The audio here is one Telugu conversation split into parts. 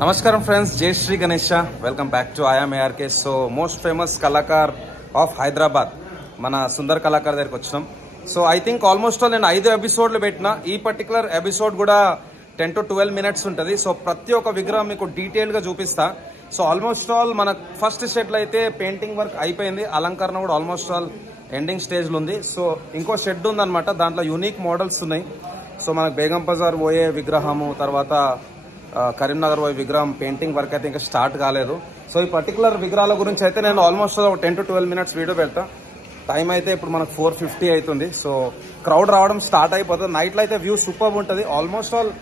Namaskaram friends, Jai Shri Ganesha. Welcome back to I am ARK. So most famous kalakar of Hyderabad, mana Sundar kalakar దగ్గరికి వచ్చాం. So I think almost all నేను 5 ఎపిసోడ్లు పెట్టిన. ఈ పర్టికులర్ ఎపిసోడ్ కూడా 10 to 12 minutes ఉంటుంది. సో ప్రతి ఒక్క విగ్రహం మీకు డీటెయిల్ గా చూపిస్తా. సో ఆల్మోస్ట్ ఆల్ మన ఫస్ట్ షెడ్ లో అయితే పెయింటింగ్ వర్క్ అయిపోయింది, అలంకరణ కూడా ఆల్మోస్ట్ ఆల్ ఎండింగ్ స్టేజ్ లో ఉంది. సో ఇంకో షెడ్ ఉందన్నమాట, దాంట్లో యూనిక్ మోడల్స్ ఉన్నాయి. సో మనకు బేగం బజార్ పోయే విగ్రహము, తర్వాత కరీంనగర్ పోయే విగ్రహం పెయింటింగ్ వర్క్ అయితే ఇంకా స్టార్ట్ కాలేదు. సో ఈ పర్టికులర్ విగ్రహాల గురించి అయితే నేను ఆల్మోస్ట్ 10 to 12 minutes వీడియో పెడతా. టైం అయితే ఇప్పుడు మనకు 4:50 అవుతుంది. సో క్రౌడ్ రావడం స్టార్ట్ అయిపోతుంది. నైట్లో అయితే వ్యూ సూపర్ ఉంటుంది. ఆల్మోస్ట్ ఆల్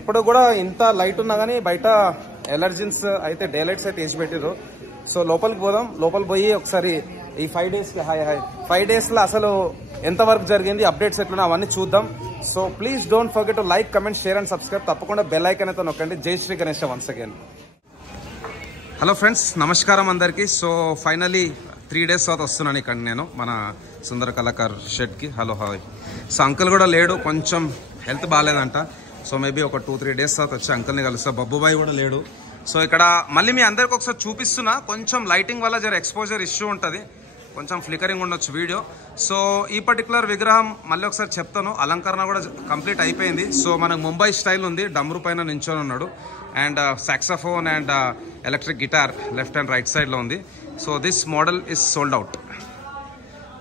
ఇప్పుడు కూడా ఇంత లైట్ ఉన్నా కానీ బయట ఎలర్జెన్స్ అయితే డే లైట్స్ అయితే వేసి పెట్టారు. సో లోపలికి పోదాం. లోపలికి పోయి ఒకసారి ఈ 5 days 5 days లో అసలు ఎంత వర్క్ జరిగింది, అప్డేట్స్ ఎట్లున్నా అవన్నీ చూద్దాం. So please don't forget to like, comment, share and subscribe. తప్పకుండా బెల్ ఐకాన్ అయితే నొక్కండి. జై Shri Ganesh once again. Hello friends, నమస్కారం అందరికీ. సో ఫైనలీ 3 days తర్వాత వస్తున్నాను ఇక్కడ నేను మన సుందర కళాకార్ షెడ్కి. Hello hi. సో అంకుల్ కూడా లేడు, కొంచెం హెల్త్ బాగాలేదంట. సో మేబీ ఒక 2-3 days తర్వాత వచ్చి అంకుల్ని కలుస్తా. బబ్బుబాయ్ కూడా లేడు. సో ఇక్కడ మళ్ళీ మీ అందరికి ఒకసారి చూపిస్తున్నా. కొంచెం లైటింగ్ వల్ల జర ఎక్స్పోజర్ ఇష్యూ ఉంటుంది, కొంచెం ఫ్లికరింగ్ ఉండొచ్చు వీడియో. సో ఈ పర్టికులర్ విగ్రహం మళ్ళీ ఒకసారి చెప్తాను, అలంకరణ కూడా కంప్లీట్ అయిపోయింది. సో మనకు ముంబై స్టైల్ ఉంది, డమ్రు పైన నించొని ఉన్నాడు. And saxophone and electric guitar left and right సైడ్లో ఉంది. So this model is sold out.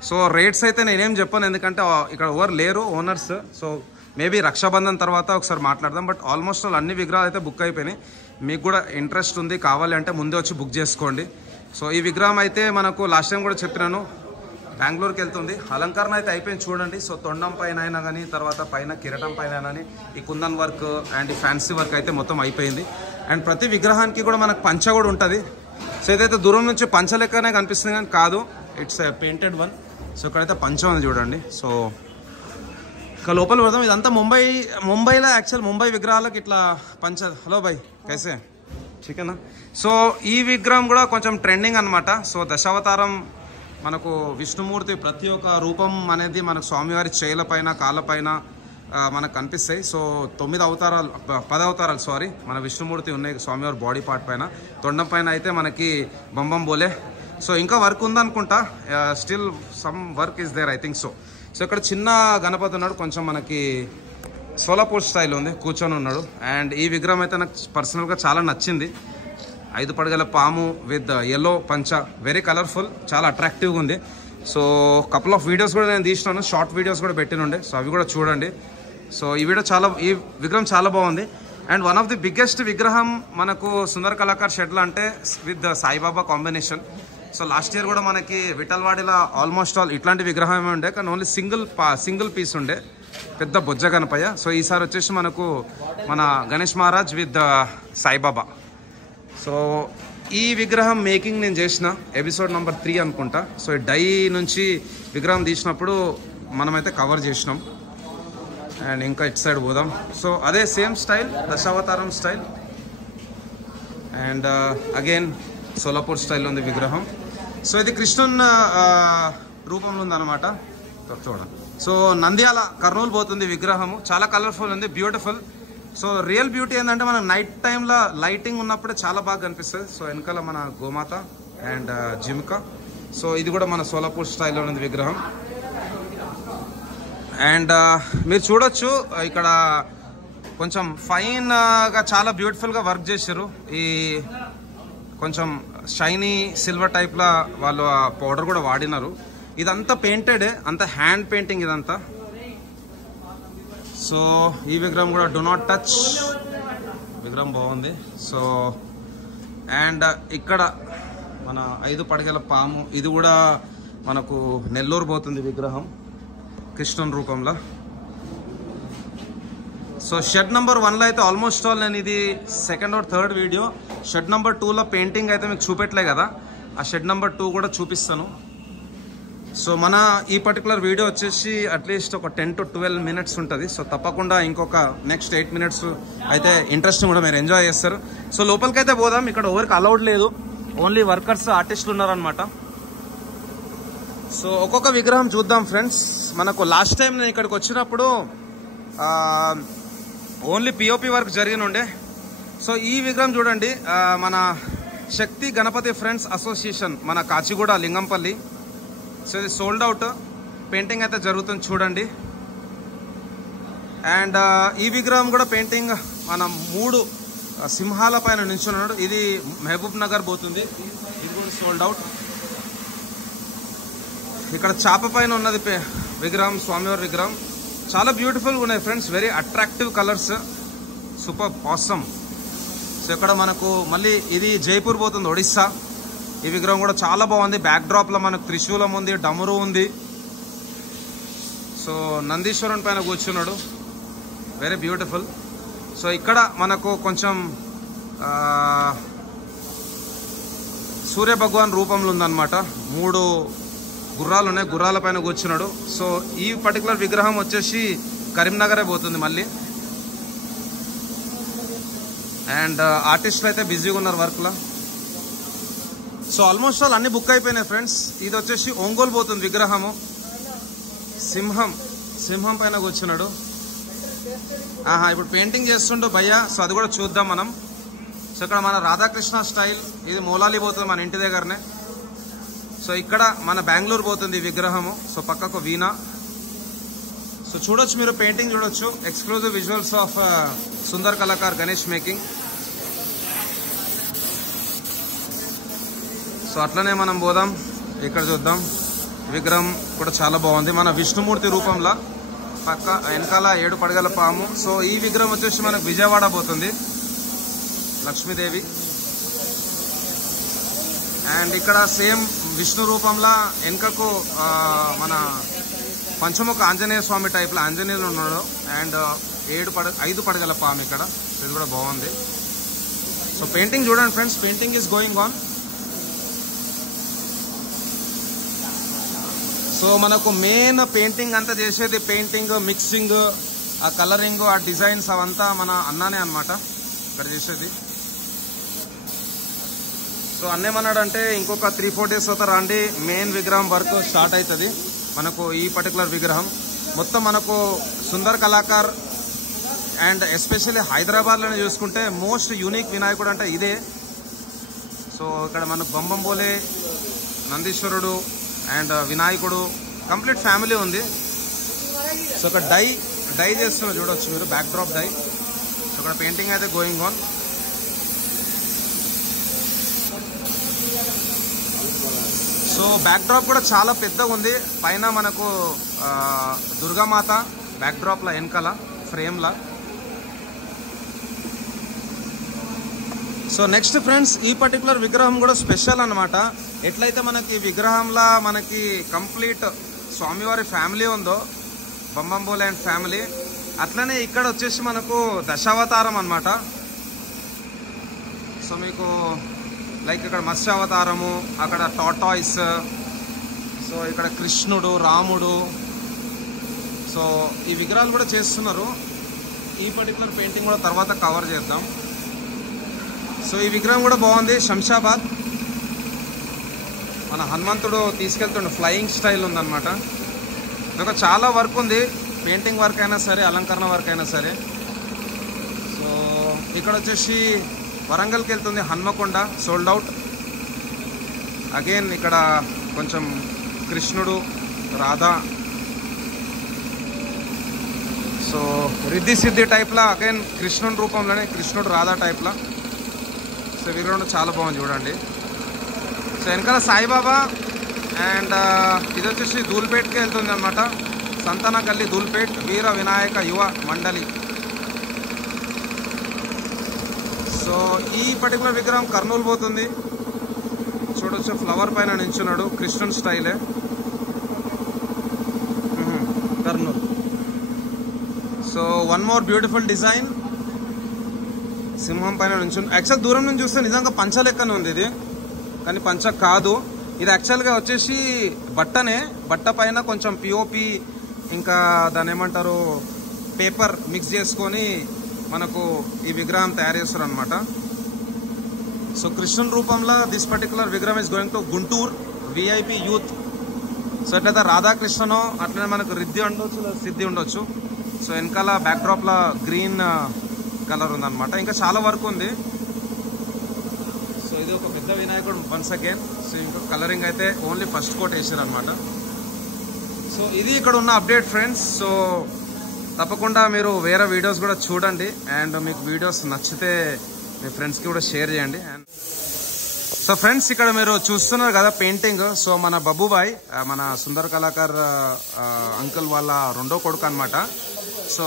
So rates అయితే నేనేం చెప్పాను, ఎందుకంటే ఇక్కడ ఎవరు లేరు ఓనర్స్. సో మేబీ రక్షాబంధన్ తర్వాత ఒకసారి మాట్లాడదాం. బట్ ఆల్మోస్ట్ ఆల్ అన్ని విగ్రహాలు అయితే బుక్ అయిపోయినాయి. మీకు కూడా ఇంట్రెస్ట్ ఉంది కావాలి అంటే ముందే వచ్చి బుక్ చేసుకోండి. సో ఈ విగ్రహం అయితే మనకు లాస్ట్ టైం కూడా చెప్పినాను బెంగళూరుకి వెళ్తుంది. అలంకరణ అయితే అయిపోయింది చూడండి. సో తొండం పైన అయినా కానీ, తర్వాత పైన కిరటం పైన కానీ ఈ కుందన్ వర్క్ అండ్ ఈ ఫ్యాన్సీ వర్క్ అయితే మొత్తం అయిపోయింది. అండ్ ప్రతి విగ్రహానికి కూడా మనకు పంచ కూడా ఉంటుంది. సో ఇదైతే దూరం నుంచి పంచ లెక్కనే కనిపిస్తుంది కానీ కాదు, ఇట్స్ పెయింటెడ్ వన్. సో ఇక్కడైతే పంచ ఉంది చూడండి. సో ఇక లోపల పెడదాం. ఇదంతా ముంబైలో యాక్చువల్ ముంబై విగ్రహాలకు ఇట్లా పంచ. హలో భాయ్, కైసే చికెనా? సో ఈ విగ్రహం కూడా కొంచెం ట్రెండింగ్ అనమాట. సో దశావతారం మనకు విష్ణుమూర్తి ప్రతి ఒక్క రూపం అనేది మనకు స్వామివారి చేయిల పైన కాళ్ళ పైన మనకు కనిపిస్తాయి. సో 10 అవతారాలు సారీ మన విష్ణుమూర్తి ఉన్నాయి స్వామివారి బాడీ పార్ట్ పైన. తొండం పైన అయితే మనకి బంబం బోలే. సో ఇంకా వర్క్ ఉందనుకుంటా, still some work is there I think so. So ఇక్కడ చిన్న గణపతి ఉన్నాడు, కొంచెం మనకి సోలాపూర్ స్టైల్ ఉంది, కూర్చొని ఉన్నాడు. అండ్ ఈ విగ్రహం అయితే నాకు పర్సనల్గా చాలా నచ్చింది. 5 పడగల పాము విత్ ఎల్లో పంచ, వెరీ కలర్ఫుల్, చాలా అట్రాక్టివ్గా ఉంది. సో కపుల్ ఆఫ్ వీడియోస్ కూడా నేను తీసినాను, షార్ట్ వీడియోస్ కూడా పెట్టినుండే. సో అవి కూడా చూడండి. సో ఈ విగ్రహం చాలా బాగుంది. And one of the biggest విగ్రహం మనకు సుందర కళాకార్ షెడ్లో అంటే with Saibaba combination. So last year కూడా మనకి విఠల్వాడిలో ఆల్మోస్ట్ ఆల్ ఇట్లాంటి విగ్రహం ఉండే, కానీ ఓన్లీ సింగిల్ పీస్ ఉండే, పెద్ద బొజ్జ గణపయ్య. సో ఈసారి వచ్చేసి మనకు మన గణేష్ మహారాజ్ విత్ సాయిబాబా. సో ఈ విగ్రహం మేకింగ్ నేను చేసిన ఎపిసోడ్ నెంబర్ 3 అనుకుంటా. సో డై నుంచి విగ్రహం తీసినప్పుడు మనమైతే కవర్ చేసినాం. అండ్ ఇంకా ఇటు సైడ్ పోదాం. సో అదే సేమ్ స్టైల్, దశావతారం style. And again Solapur style ఉంది విగ్రహం. సో ఇది కృష్ణున్ రూపంలో ఉంది అనమాట. చూడండి. సో నంద్యాల కర్నూలు పోతుంది విగ్రహము. చాలా కలర్ఫుల్ ఉంది, బ్యూటిఫుల్. సో రియల్ బ్యూటీ ఏంటంటే మనం నైట్ టైంలో లైటింగ్ ఉన్నప్పుడే చాలా బాగా కనిపిస్తుంది. సో వెనకాల మన గోమాత అండ్ జిమ్కా. సో ఇది కూడా మన సోలాపూర్ స్టైల్లో ఉంది విగ్రహం. అండ్ మీరు చూడొచ్చు ఇక్కడ కొంచెం ఫైన్గా చాలా బ్యూటిఫుల్గా వర్క్ చేశారు. ఈ కొంచెం షైనీ సిల్వర్ టైప్లో వాళ్ళు ఆ పౌడర్ కూడా వాడినారు. ఇదంతా పెయింటెడ్, అంతా హ్యాండ్ పెయింటింగ్ ఇదంతా. సో ఈ విగ్రహం కూడా డు నాట్ టచ్ విగ్రహం బాగుంది. సో అండ్ ఇక్కడ మన 5 పడగల పాము, ఇది కూడా మనకు నెల్లూరు పోతుంది విగ్రహం కృష్ణుని రూపంలో. సో షెడ్ నెంబర్ 1లో అయితే ఆల్మోస్ట్ ఆల్ నేను ఇది 2nd or 3rd video. Shed number 2లో పెయింటింగ్ అయితే మీకు చూపెట్టలే కదా, ఆ షెడ్ నెంబర్ 2 కూడా చూపిస్తాను. సో మన ఈ పర్టికులర్ వీడియో వచ్చేసి అట్లీస్ట్ ఒక 10 to 12 minutes ఉంటుంది. సో తప్పకుండా ఇంకొక నెక్స్ట్ 8 minutes అయితే ఇంట్రెస్టింగ్ కూడా మీరు ఎంజాయ్ చేస్తారు. సో లోపలికి అయితే పోదాం. ఇక్కడ ఎవరికి అలౌడ్ లేదు, ఓన్లీ వర్కర్స్ ఆర్టిస్టులు ఉన్నారనమాట. సో ఒక్కొక్క విగ్రహం చూద్దాం ఫ్రెండ్స్. మనకు లాస్ట్ టైం నేను ఇక్కడికి వచ్చినప్పుడు ఓన్లీ పిఓపి వర్క్ జరిగినుండే. సో ఈ విగ్రహం చూడండి, మన శక్తి గణపతి ఫ్రెండ్స్ అసోసియేషన్ మన కాచిగూడ లింగంపల్లి. సో ఇది సోల్డ్ అవుట్, పెయింటింగ్ అయితే జరుగుతుంది చూడండి. అండ్ ఈ విగ్రహం కూడా పెయింటింగ్ మన 3 సింహాల పైన నిల్చున్నాడు. ఇది మహబూబ్ నగర్ పోతుంది. ఇది కూడా సోల్డ్ అవుట్. ఇక్కడ చాప పైన ఉన్నది విగ్రహం, స్వామివారి విగ్రహం. చాలా బ్యూటిఫుల్గా ఉన్నాయి friends, very attractive colours, super awesome. So ఇక్కడ మనకు మళ్ళీ ఇది జైపూర్ పోతుంది, ఒడిస్సా. ఈ విగ్రహం కూడా చాలా బాగుంది. బ్యాక్ డ్రాప్ లో మనకు త్రిశూలం ఉంది, డమరు ఉంది. సో నందీశ్వరుని పైన కూర్చున్నాడు, వెరీ బ్యూటిఫుల్. సో ఇక్కడ మనకు కొంచెం సూర్య భగవాన్ రూపంలో ఉందన్నమాట. 3 గుర్రాలు ఉన్నాయి, గుర్రాల పైన కూర్చున్నాడు. సో ఈ పర్టికులర్ విగ్రహం వచ్చేసి కరీంనగరే పోతుంది మళ్ళీ. అండ్ ఆర్టిస్టులు అయితే బిజీగా ఉన్నారు వర్క్లో. సో ఆల్మోస్ట్ ఆల్ అన్ని బుక్ అయిపోయినాయి ఫ్రెండ్స్. ఇది వచ్చేసి ఒంగోలు పోతుంది విగ్రహము. సింహం పైన కూర్చున్నాడు. ఇప్పుడు పెయింటింగ్ చేస్తుండో భయ్యా. సో అది కూడా చూద్దాం మనం. సో ఇక్కడ మన రాధాకృష్ణ స్టైల్, ఇది మోలాలి పోతుంది మన ఇంటి దగ్గరనే. సో ఇక్కడ మన బెంగళూరు పోతుంది విగ్రహము. సో పక్కకు వీణా. సో చూడొచ్చు, మీరు పెయింటింగ్ చూడొచ్చు. Exclusive visuals of Sundar Kalakar Ganesh making. So అట్లనే మనం పోదాం, ఇక్కడ చూద్దాం. విగ్రహం కూడా చాలా బాగుంది, మన విష్ణుమూర్తి రూపంలో. పక్క వెనకాల 7 పడగల పాము. సో ఈ విగ్రహం వచ్చేసి మనకు విజయవాడ పోతుంది, లక్ష్మీదేవి. అండ్ ఇక్కడ సేమ్ విష్ణు రూపంలో వెనుకకు మన పంచముఖ ఆంజనేయ స్వామి టైప్లో ఆంజనేయులు ఉన్నాడు. అండ్ 5 పడగల పాము ఇక్కడ. ఇది కూడా బాగుంది. సో పెయింటింగ్ చూడండి friends, painting is going on. So మనకు మెయిన్ పెయింటింగ్ అంతా చేసేది, పెయింటింగ్, మిక్సింగ్, ఆ కలరింగ్, ఆ డిజైన్స్ అవంతా మన అన్నానే అనమాట ఇక్కడ చేసేది. సో అన్నేమన్నాడంటే ఇంకొక 3-4 డేస్ అవుతా రండి, మెయిన్ విగ్రహం వర్క్ స్టార్ట్ అవుతుంది మనకు. ఈ పర్టికులర్ విగ్రహం మొత్తం మనకు సుందర్ కళాకార్ అండ్ ఎస్పెషల్లీ హైదరాబాద్లోనే చూసుకుంటే మోస్ట్ యూనిక్ వినాయకుడు అంటే ఇదే. సో ఇక్కడ మనకు బంబంబోలే, నందీశ్వరుడు అండ్ వినాయకుడు కంప్లీట్ ఫ్యామిలీ ఉంది. సో ఇక్కడ డై చేస్తున్నారు చూడవచ్చు మీరు, బ్యాక్ డ్రాప్ డై. సో ఇక్కడ పెయింటింగ్ అయితే going on. So back drop కూడా చాలా పెద్దగా ఉంది. పైన మనకు దుర్గామాత బ్యాక్ డ్రాప్ లా వెనకాల ఫ్రేమ్ లా. సో నెక్స్ట్ ఫ్రెండ్స్, ఈ పర్టికులర్ విగ్రహం కూడా స్పెషల్ అనమాట. ఎట్లయితే మనకి విగ్రహంలా మనకి కంప్లీట్ స్వామివారి ఫ్యామిలీ ఉందో, బంబంబోలే అండ్ ఫ్యామిలీ, అట్లనే ఇక్కడ వచ్చేసి మనకు దశావతారం అనమాట. సో మీకు లైక్ ఇక్కడ మత్స్యావతారము, అక్కడ టాటాయిస్, సో ఇక్కడ కృష్ణుడు, రాముడు. సో ఈ విగ్రహాలు కూడా చేస్తున్నారు. ఈ పర్టికులర్ పెయింటింగ్ కూడా తర్వాత కవర్ చేద్దాం. సో ఈ విగ్రహం కూడా బాగుంది, శంషాబాద్. మన హనుమంతుడు తీసుకెళ్తుండే ఫ్లయింగ్ స్టైల్ ఉందన్నమాట. ఇంకా చాలా వర్క్ ఉంది, పెయింటింగ్ వర్క్ అయినా సరే, అలంకరణ వర్క్ అయినా సరే. సో ఇక్కడ వచ్చేసి వరంగల్కి వెళ్తుంది హన్మకొండ, సోల్డ్ అవుట్. అగైన్ ఇక్కడ కొంచెం కృష్ణుడు, రాధా. సో రిద్ధి సిద్ధి టైప్లా, అగైన్ కృష్ణుడి రూపంలోనే, కృష్ణుడు రాధా టైప్లా. సో విగ్రహం చాలా బాగుంది చూడండి. సో వెనకాల సాయిబాబా. అండ్ ఇది వచ్చేసి ధూల్పేట్కి వెళ్తుంది అనమాట, సంతాన గల్లీ ధూల్పేట్, వీర వినాయక యువ మండలి. సో ఈ పర్టికులర్ విగ్రహం కర్నూలు పోతుంది. చూడొచ్చు, ఫ్లవర్ పైన నించున్నాడు, కృష్ణుని స్టైలే, Kurnool. So one more beautiful design, సింహం పైన నుంచి. యాక్చువల్ దూరం నుంచి చూస్తే నిజంగా పంచ లెక్కనే ఉంది ఇది, కానీ పంచ కాదు ఇది. యాక్చువల్గా వచ్చేసి బట్టనే, బట్ట పైన కొంచెం పిఓపి ఇంకా దాని ఏమంటారు పేపర్ మిక్స్ చేసుకొని మనకు ఈ విగ్రహం తయారు చేస్తారు అనమాట. సో కృష్ణుని రూపంలో దిస్ పర్టికులర్ విగ్రహం is going to Guntur VIP youth. So ఎట్లయితే రాధాకృష్ణనో అట్లనే మనకు రిద్ధి ఉండొచ్చు, సిద్ధి ఉండొచ్చు. సో వెనకాల బ్యాక్ డ్రాప్ లా గ్రీన్ కలర్ ఉందన్నమాట. ఇంకా చాలా వర్క్ ఉంది. సో ఇది ఒక పెద్ద వినాయకుడు వన్స్ అగైన్. సో ఇంకా కలరింగ్ అయితే ఓన్లీ ఫస్ట్ కోట్ వేసారు అనమాట. సో ఇది ఇక్కడ ఉన్న అప్డేట్ ఫ్రెండ్స్. సో తప్పకుండా మీరు వేరే వీడియోస్ కూడా చూడండి. అండ్ మీకు వీడియోస్ నచ్చితే మీ ఫ్రెండ్స్కి కూడా షేర్ చేయండి. అండ్ సో ఫ్రెండ్స్ ఇక్కడ మీరు చూస్తున్నారు కదా పెయింటింగ్. సో మన బబ్బుబాయ్, మన సుందర్ కళాకార్ అంకుల్ వాళ్ళ రెండో కొడుకు అనమాట. సో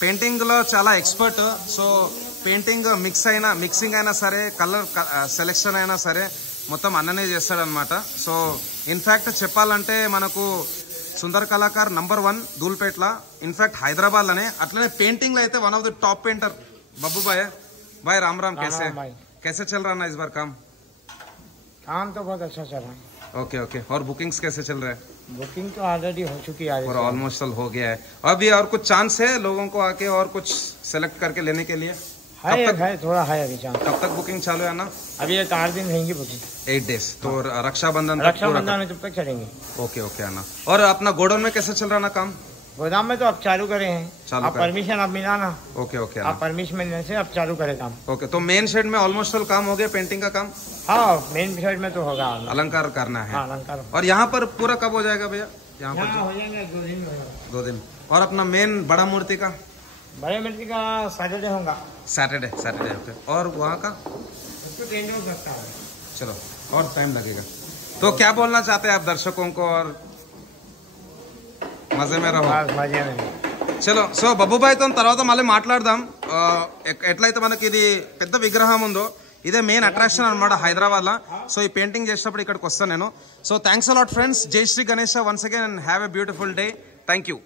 పెయింటింగ్ లో చాలా ఎక్స్పర్ట్. సో పెయింటింగ్ మిక్సింగ్ అయినా సరే, కలర్ సెలెక్షన్ అయినా సరే మొత్తం అన్ననే చేస్తాడనమాట. సో ఇన్ఫాక్ట్ చెప్పాలంటే మనకు సుందర్ కళాకార్ నంబర్ 1 ధూల్పేట్ల, ఇన్ఫాక్ట్ హైదరాబాద్ లోనే. అట్లనే పెయింటింగ్ లో అయితే one of the top painter Babbu भाई है. भाई राम राम. कैसे चल रहा है इस बार काम तो बहुत अच्छा चल रहा है. Okay okay. और बुकिंग्स कैसे चल रहे हैं? बुकिंग तो ऑलरेडी हो चुकी है और ऑलमोस्ट हो गया है. अभी और कुछ चांस है लोगों को आके और कुछ सेलेक्ट करके लेने के लिए? है थोड़ा है अभी चांस. कब तक बुकिंग चालू है ना? अभी 8 दिन रहेंगी बुकिंग. 8 डेज. तो रक्षाबंधन में जब तक चलेंगे. ओके ओके आना. और अपना गोडाउन में कैसे चल रहा ना काम? गोदाम में तो अब चालू करे हैं. आप परमिशन अब मिला ना. Okay okay. आप परमिशन मिलने से अब चालू करे काम. ओके. तो मेन शेड में ऑलमोस्ट काम हो गया पेंटिंग का काम? हाँ मेन शेड में तो होगा. अलंकार करना है. अलंकार. और यहाँ पर पूरा कब हो जाएगा भैया? यहाँ पर हो जाएंगे 2 दिन में. 2 दिन. और अपना मेन बड़ा मूर्ति का? बड़े मूर्ति का सैटरडे होगा. Saturday okay. और वहाँ का? उसको चेंज हो सकता है. चलो और टाइम लगेगा. तो क्या बोलना चाहते हैं आप दर्शकों को? और మజే మే రహో. చలో. సో బబ్బుబాయ్తో తర్వాత మళ్ళీ మాట్లాడదాం. ఎట్లయితే మనకి ఇది పెద్ద విగ్రహం ఉందో ఇదే మెయిన్ అట్రాక్షన్ అనమాట హైదరాబాద్ లో. సో ఈ పెయింటింగ్ చేసేటప్పుడు ఇక్కడికి వస్తాను నేను. So thanks a lot friends. జై Shri Ganesh once again and have a beautiful day. Thank you.